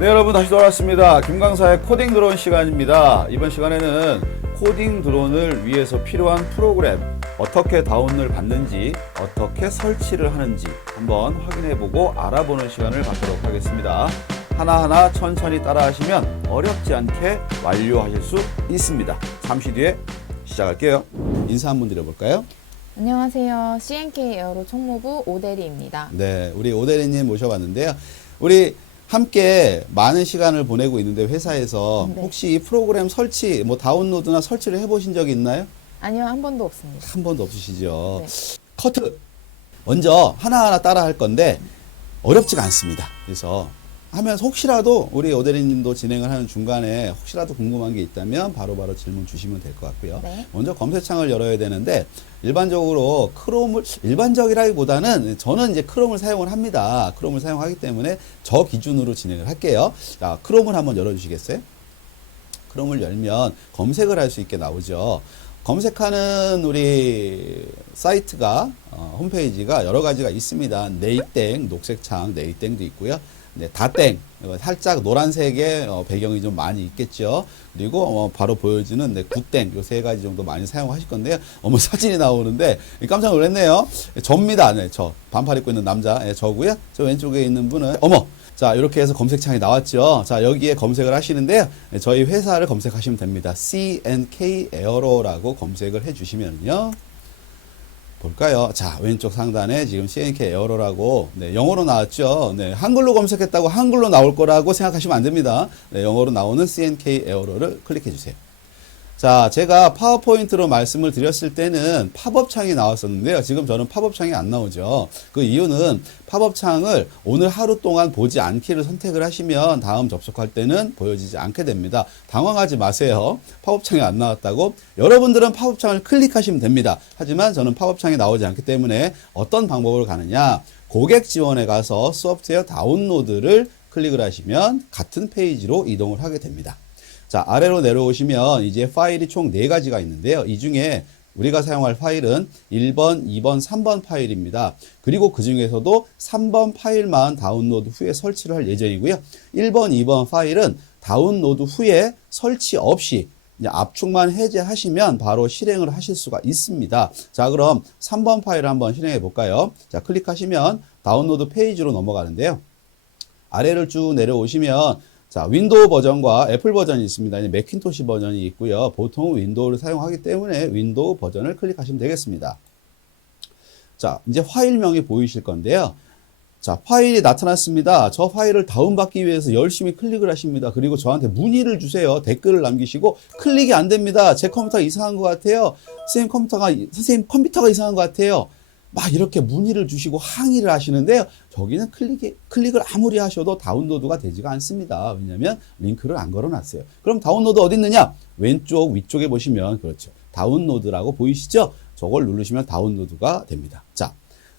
네, 여러분 다시 돌아왔습니다. 김강사의 코딩 드론 시간입니다. 이번 시간에는 코딩 드론을 위해서 필요한 프로그램, 어떻게 다운을 받는지, 어떻게 설치를 하는지 한번 확인해보고 알아보는 시간을 갖도록 하겠습니다. 하나하나 천천히 따라하시면 어렵지 않게 완료하실 수 있습니다. 잠시 뒤에 시작할게요. 인사 한번 드려볼까요? 안녕하세요. C&K 에어로 총무부 오대리입니다. 네, 우리 오대리님 모셔봤는데요. 우리 함께 많은 시간을 보내고 있는데 회사에서 네. 혹시 이 프로그램 설치, 뭐 다운로드나 설치를 해보신 적이 있나요? 아니요, 한 번도 없습니다. 한 번도 없으시죠? 네. 커트! 먼저 하나하나 따라 할 건데 어렵지가 않습니다. 그래서 하면서 혹시라도 우리 오대리님도 진행을 하는 중간에 혹시라도 궁금한 게 있다면 바로바로 질문 주시면 될 것 같고요. 네. 먼저 검색창을 열어야 되는데 일반적으로 크롬을 일반적이라기보다는 저는 이제 크롬을 사용을 합니다. 크롬을 사용하기 때문에 저 기준으로 진행을 할게요. 자, 크롬을 한번 열어주시겠어요? 크롬을 열면 검색을 할 수 있게 나오죠. 검색하는 우리 사이트가 홈페이지가 여러 가지가 있습니다. 네이땡, 녹색 창 네이땡도 있고요. 네, 다땡, 살짝 노란색의 배경이 좀 많이 있겠죠. 그리고 바로 보여주는 네, 굿땡, 요 세 가지 정도 많이 사용하실 건데요. 어머, 사진이 나오는데 깜짝 놀랐네요. 저입니다. 네, 저 반팔 입고 있는 남자, 네, 저고요. 저 왼쪽에 있는 분은 어머. 자, 이렇게 해서 검색창이 나왔죠. 자, 여기에 검색을 하시는데요. 네, 저희 회사를 검색하시면 됩니다. C&K 에어로라고 검색을 해주시면요. 볼까요? 자, 왼쪽 상단에 지금 C&K 에어로라고, 네, 영어로 나왔죠. 네, 한글로 검색했다고 한글로 나올 거라고 생각하시면 안 됩니다. 네, 영어로 나오는 C&K 에어로를 클릭해 주세요. 자, 제가 파워포인트로 말씀을 드렸을 때는 팝업 창이 나왔었는데요. 지금 저는 팝업 창이 안 나오죠. 그 이유는 팝업 창을 오늘 하루 동안 보지 않기를 선택을 하시면 다음 접속할 때는 보여지지 않게 됩니다. 당황하지 마세요. 팝업 창이 안 나왔다고. 여러분들은 팝업 창을 클릭하시면 됩니다. 하지만 저는 팝업 창이 나오지 않기 때문에 어떤 방법으로 가느냐. 고객 지원에 가서 소프트웨어 다운로드를 클릭을 하시면 같은 페이지로 이동을 하게 됩니다. 자, 아래로 내려오시면 이제 파일이 총 4가지가 있는데요. 이 중에 우리가 사용할 파일은 1번, 2번, 3번 파일입니다. 그리고 그 중에서도 3번 파일만 다운로드 후에 설치를 할 예정이고요. 1번, 2번 파일은 다운로드 후에 설치 없이 이제 압축만 해제하시면 바로 실행을 하실 수가 있습니다. 자, 그럼 3번 파일을 한번 실행해 볼까요? 자, 클릭하시면 다운로드 페이지로 넘어가는데요. 아래를 쭉 내려오시면 자, 윈도우 버전과 애플 버전이 있습니다. 이제 매킨토시 버전이 있고요. 보통 윈도우를 사용하기 때문에 윈도우 버전을 클릭하시면 되겠습니다. 자, 이제 파일명이 보이실 건데요. 자, 파일이 나타났습니다. 저 파일을 다운받기 위해서 열심히 클릭을 하십니다. 그리고 저한테 문의를 주세요. 댓글을 남기시고 클릭이 안 됩니다. 제 컴퓨터가 이상한 것 같아요. 선생님 컴퓨터가 이상한 것 같아요. 막 이렇게 문의를 주시고 항의를 하시는데요. 저기는 클릭을 아무리 하셔도 다운로드가 되지가 않습니다. 왜냐하면 링크를 안 걸어놨어요. 그럼 다운로드 어디 있느냐? 왼쪽 위쪽에 보시면 그렇죠. 다운로드라고 보이시죠? 저걸 누르시면 다운로드가 됩니다. 자,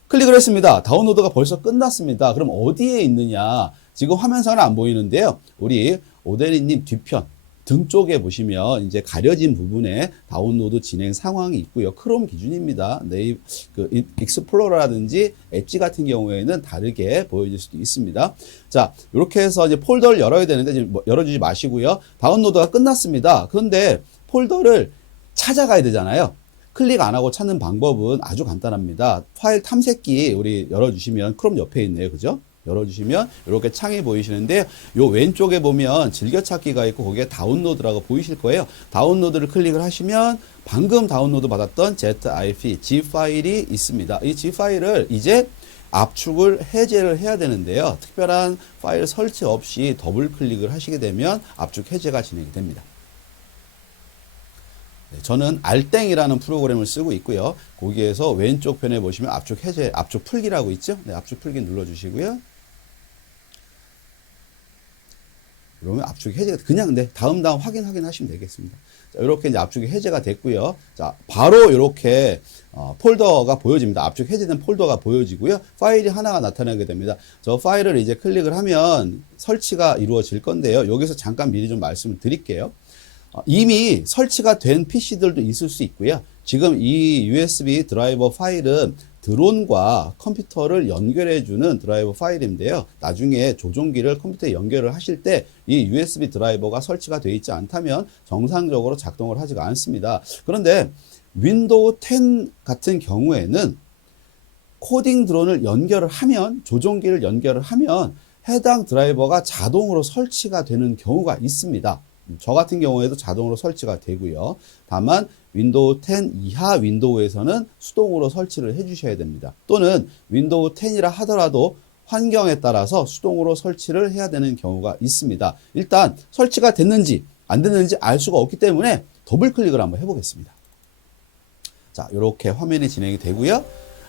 클릭을 했습니다. 다운로드가 벌써 끝났습니다. 그럼 어디에 있느냐? 지금 화면상은 안 보이는데요. 우리 오대리님 뒤편 등 쪽에 보시면 이제 가려진 부분에 다운로드 진행 상황이 있고요. 크롬 기준입니다. 익스플로러라든지 엣지 같은 경우에는 다르게 보여질 수도 있습니다. 자, 이렇게 해서 이제 폴더를 열어야 되는데 지금 열어주지 마시고요. 다운로드가 끝났습니다. 그런데 폴더를 찾아가야 되잖아요. 클릭 안 하고 찾는 방법은 아주 간단합니다. 파일 탐색기 우리 열어주시면 크롬 옆에 있네요. 그죠? 열어주시면 이렇게 창이 보이시는데 요 왼쪽에 보면 즐겨찾기가 있고 거기에 다운로드라고 보이실 거예요. 다운로드를 클릭을 하시면 방금 다운로드 받았던 ZIP G 파일이 있습니다. 이 G 파일을 이제 압축을 해제를 해야 되는데요. 특별한 파일 설치 없이 더블 클릭을 하시게 되면 압축 해제가 진행이 됩니다. 네, 저는 알땡이라는 프로그램을 쓰고 있고요. 거기에서 왼쪽 편에 보시면 압축 해제, 압축 풀기라고 있죠. 네, 압축 풀기 눌러주시고요. 그러면 압축이 해제가 그냥 다음 확인하시면 되겠습니다. 자, 이렇게 이제 압축이 해제가 됐고요. 자, 바로 이렇게 폴더가 보여집니다. 압축 해제된 폴더가 보여지고요. 파일이 하나가 나타나게 됩니다. 저 파일을 이제 클릭을 하면 설치가 이루어질 건데요. 여기서 잠깐 미리 좀 말씀을 드릴게요. 이미 설치가 된 PC들도 있을 수 있고요. 지금 이 USB 드라이버 파일은 드론과 컴퓨터를 연결해주는 드라이버 파일인데요. 나중에 조종기를 컴퓨터에 연결을 하실 때 이 USB 드라이버가 설치가 되어 있지 않다면 정상적으로 작동을 하지가 않습니다. 그런데 윈도우 10 같은 경우에는 코딩 드론을 연결을 하면, 조종기를 연결을 하면 해당 드라이버가 자동으로 설치가 되는 경우가 있습니다. 저 같은 경우에도 자동으로 설치가 되고요. 다만 윈도우 10 이하 윈도우에서는 수동으로 설치를 해 주셔야 됩니다. 또는 윈도우 10이라 하더라도 환경에 따라서 수동으로 설치를 해야 되는 경우가 있습니다. 일단 설치가 됐는지 안 됐는지 알 수가 없기 때문에 더블 클릭을 한번 해보겠습니다. 자, 이렇게 화면이 진행이 되고요.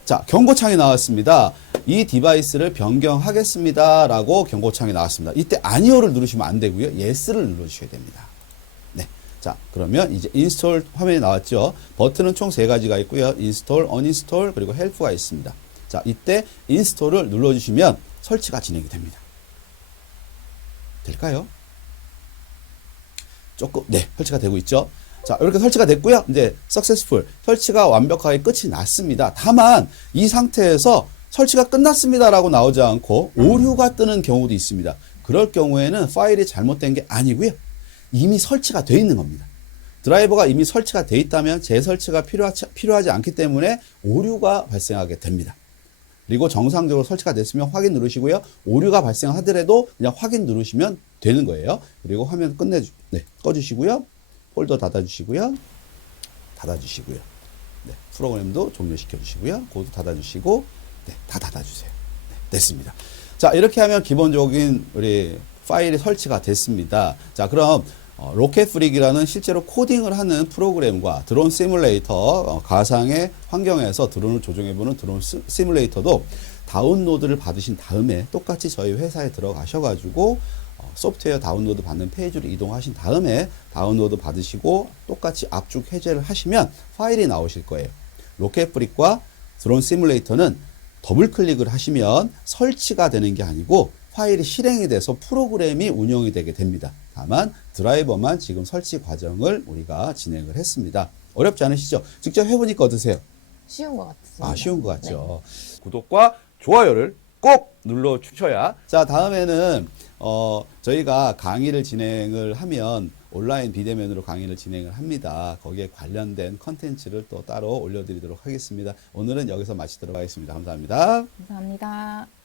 자, 경고창이 나왔습니다. 이 디바이스를 변경하겠습니다 라고 경고창이 나왔습니다. 이때 아니오를 누르시면 안 되고요. yes를 눌러주셔야 됩니다. 네. 자, 그러면 이제 인스톨 화면이 나왔죠. 버튼은 총 3가지가 있고요. 인스톨, 언인스톨, 그리고 헬프가 있습니다. 자, 이때 인스톨을 눌러주시면 설치가 진행이 됩니다. 될까요? 조금, 네, 설치가 되고 있죠. 자, 이렇게 설치가 됐고요. 이제 successful, 설치가 완벽하게 끝이 났습니다. 다만 이 상태에서 설치가 끝났습니다라고 나오지 않고 오류가 뜨는 경우도 있습니다. 그럴 경우에는 파일이 잘못된 게 아니고요. 이미 설치가 돼 있는 겁니다. 드라이버가 이미 설치가 돼 있다면 재설치가 필요하지 않기 때문에 오류가 발생하게 됩니다. 그리고 정상적으로 설치가 됐으면 확인 누르시고요. 오류가 발생하더라도 그냥 확인 누르시면 되는 거예요. 그리고 화면 꺼주시고요. 폴더 닫아주시고요. 닫아주시고요. 네, 프로그램도 종료시켜 주시고요. 코드 닫아주시고, 네, 다 닫아주세요. 네, 됐습니다. 자, 이렇게 하면 기본적인 우리 파일이 설치가 됐습니다. 자, 그럼 로켓 프릭이라는 실제로 코딩을 하는 프로그램과 드론 시뮬레이터, 가상의 환경에서 드론을 조종해보는 드론 시뮬레이터도 다운로드를 받으신 다음에 똑같이 저희 회사에 들어가셔가지고 소프트웨어 다운로드 받는 페이지로 이동하신 다음에 다운로드 받으시고 똑같이 압축 해제를 하시면 파일이 나오실 거예요. 로켓 프릭과 드론 시뮬레이터는 더블 클릭을 하시면 설치가 되는 게 아니고 파일이 실행이 돼서 프로그램이 운영이 되게 됩니다. 다만 드라이버만 지금 설치 과정을 우리가 진행을 했습니다. 어렵지 않으시죠? 직접 해보니까 어떠세요? 쉬운 것 같습니다. 아, 쉬운 것 같죠. 네. 구독과 좋아요를 꼭 눌러 주셔야. 자, 다음에는 저희가 강의를 진행을 하면 온라인 비대면으로 강의를 진행을 합니다. 거기에 관련된 컨텐츠를 또 따로 올려드리도록 하겠습니다. 오늘은 여기서 마치도록 하겠습니다. 감사합니다. 감사합니다.